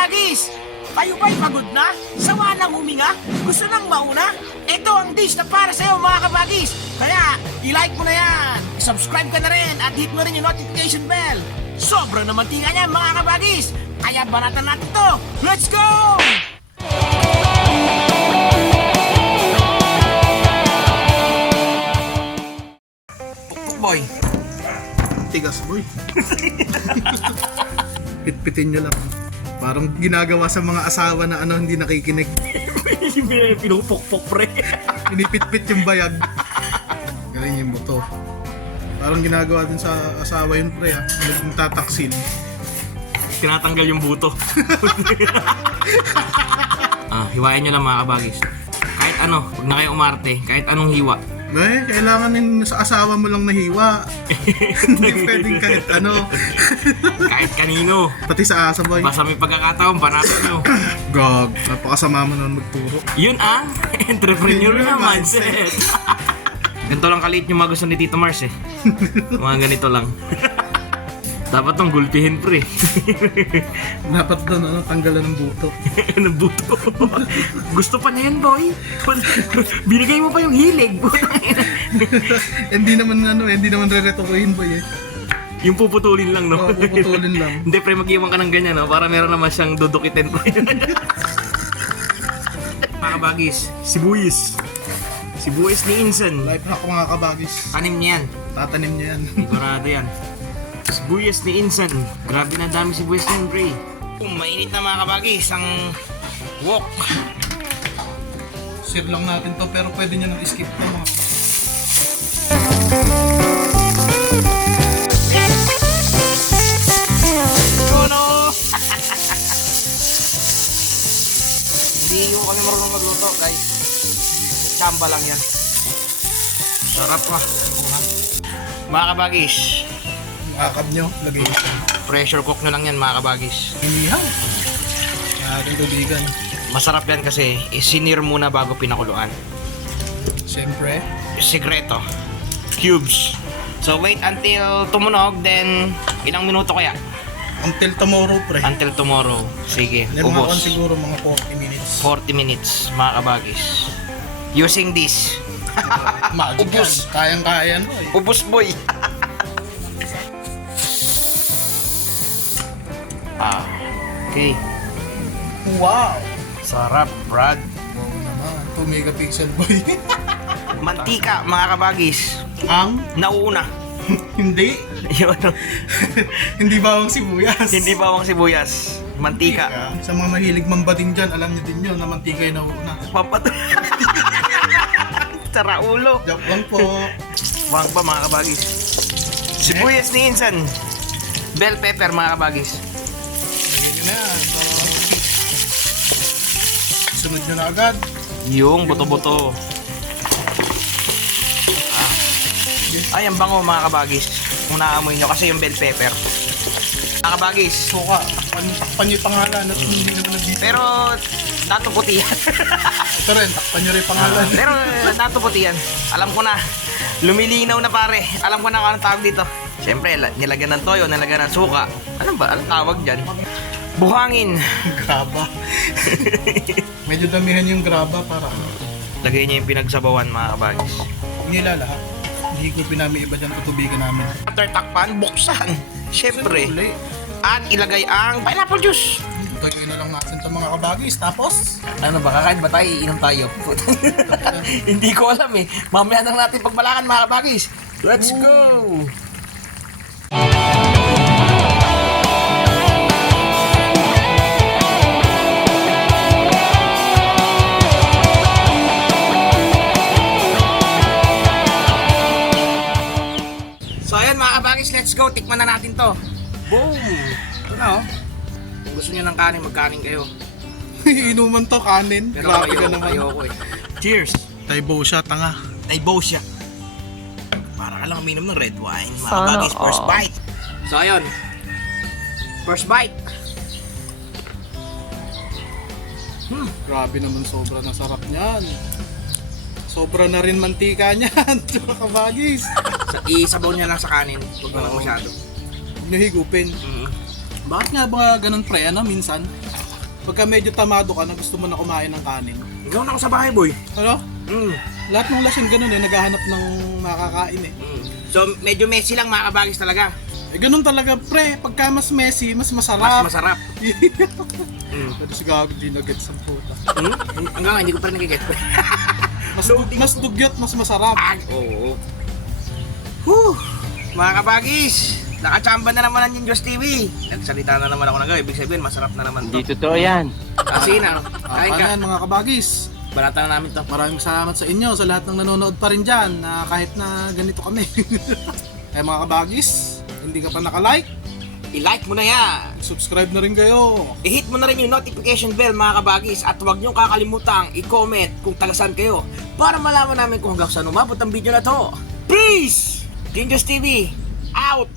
kabagis! Kayo ba'y pagod na? Sawa ng huminga? Gusto nang mauna? Ito ang dish na para sa'yo mga kabagis! Kaya, i-like mo na yan! Subscribe ka na rin at hit mo rin yung notification bell! Sobra na mantika niyan mga kabagis! Kaya banatan natin to! Let's go! Pukpuk boy! Tigas boy. Pitpitin nyo lang. Parang ginagawa sa mga asawa na ano hindi nakikinig. Pinupukpuk pre! Pinipitpit yung bayag. Galing yung buto. Parang ginagawa din sa asawa yun pre ah. Nagtataksil. tinatanggal yung buto. ah, hiwain nyo lang mga kabagis. Kahit ano, huwag na kayo umarte, kahit anong hiwa. Eh, kailangan yung sa asawa mo lang nahiwa. hindi pwedeng kahit ano. Kahit kanino. Pati sa asa boy. Basta may pagkakataon, banatan nyo. Gag. Napakasama mo naman magturo. Yun ang entrepreneurial Entrepreneurial mindset. Ganito lang kaliit yung mga gusto ni Tito Mars eh. Mga ganito lang. Dapat tong gulpihin pre. Dapat doon ano, tanggalan ng buto. Ano buto? Gusto pa niya yan, boy. Binigay mo pa yung hilig. hindi naman ano, hindi naman re-retokuhin boy eh. yung puputulin lang, no? Oo, puputulin lang. Hindi, pre, mag-iwan ka ng ganyan, no? Para meron naman siyang dudukitin, pre. Mga bagis, sibuyas. Sibuyas ni Insan. Life hack mga kabagis. Tanim niya yan. Tatanim niya yan. Sigurado yan. Sibuyas ni Insan. Grabe na dami sibuyas niyan, pre. Kung mainit na mga kabagis, ang wok. Share lang natin to pero pwede nyo nang skip to mga Ano? Hindi yung kami marunong magluto, guys. Chamba lang yan. Sarap pa. Mga kabagis, akab nyo. Lagay ito. pressure cook nyo lang yan mga kabagis. Inihaw. Ating tubigan. Masarap yan kasi isinir muna bago pinakuluan. Siyempre. Sekreto. Cubes. So wait until tumunog, then ilang minuto kaya? Until tomorrow pre. Until tomorrow. Sige, Then mga ubos. siguro mga 40 minutes. 40 minutes, mga kabagis. Using this. Magic Ubus. yan. Kayang-kaya yan boy. Ubus boy. Ah, okay. Wow. Sarap, Brad. Wow naman. 2 megapixel boy. Mantika, mga kabagis. Ang Nauuna. hindi. Yun. hindi bawang sibuyas. Hindi bawang sibuyas. Mantika. Sa mga mahilig mambating dyan, alam niyo din yun na mantika yung nauna. Papat. Sara ulo. Joke lang po. Wag pa mga kabagis. Sibuyas ni Insan. Bell pepper mga kabagis. Na yan. So, sunod nyo na agad. Yung buto-buto. Ah. Ay, ang bango mga kabagis. Kung naamoy nyo kasi yung bell pepper. Mga kabagis. Suka. Takpan, takpan nyo yung pangalan at hindi naman nag Pero, natuputi yan. Ito rin, takpan nyo rin pangalan. Pero, natuputi yan. Alam ko na. Lumilinaw na pare. Alam ko na kung anong tawag dito. Siyempre, la- nilagyan ng toyo, nilagyan ng suka. Ano ba? Anong tawag dyan? Buhangin. graba. Medyo damihan yung graba para. Lagay niya yung pinagsabawan mga kabagis. Huwag nyo ilalahat. Hindi ko pinami iba dyan tutubigan namin. After takpan, buksan. Siyempre. Uli. At ilagay ang pineapple juice. Lagay na lang natin sa mga kabagis. Tapos, Ano ba, kakain ba tayo? Iinom tayo. Hindi ko alam eh. Mamaya na natin pagbalakan mga kabagis. Let's go! Mga kabagis, let's go. Tikman na natin to. Boom! Ito na oh. Kung gusto nyo ng kanin, magkanin kayo. inuman to kanin. Pero Grabe ayoko, ka naman. ayoko eh. Cheers! Taibo siya, tanga. Taibo siya. Para ka lang uminom ng red wine. Mga Sana bagis, first all. bite. So ayun. First bite. Grabe naman sobra na sarap niyan. Sobra na rin mantika niyan. Tsaka kabagis. Sa, isabaw niya lang sa kanin. Huwag naman Oo. masyado. Huwag niyo higupin. Mm. Bakit nga ba ganun pre? Ano minsan? pagka medyo tamado ka na gusto mo na kumain ng kanin. Na ako sa bahay, boy. Ano? Mm. Lahat ng lasing ganun eh, naghahanap ng makakain eh. Mm. So, medyo messy lang mga kabagis talaga. Eh ganun talaga pre, pagka mas messy, mas Mas masarap. masarap. Mm. Pero si Gago di na gets ang puta. Hmm? Hanggang ngayon, hindi ko pa rin nagigets. Mas, mas dugyot, mas masarap. Ah, oo. Whew! Mga kabagis, nakachamba na naman ang Diyos TV. Nagsalita na naman ako ng gabi. Ibig sabihin, masarap na naman to. Hindi totoo yan. Kasi na, Ah, kain ka. paano yan, mga kabagis? Balatan na namin to. Maraming salamat sa inyo, sa lahat ng nanonood pa rin dyan, na kahit na ganito kami. Kaya mga kabagis, hindi ka pa nakalike, I-like mo na yan. subscribe na rin kayo. I-hit mo na rin yung notification bell mga kabagis at huwag niyong kakalimutang i-comment kung tagasan kayo para malaman namin kung hanggang saan umabot ang video na to. Peace! King TV, out!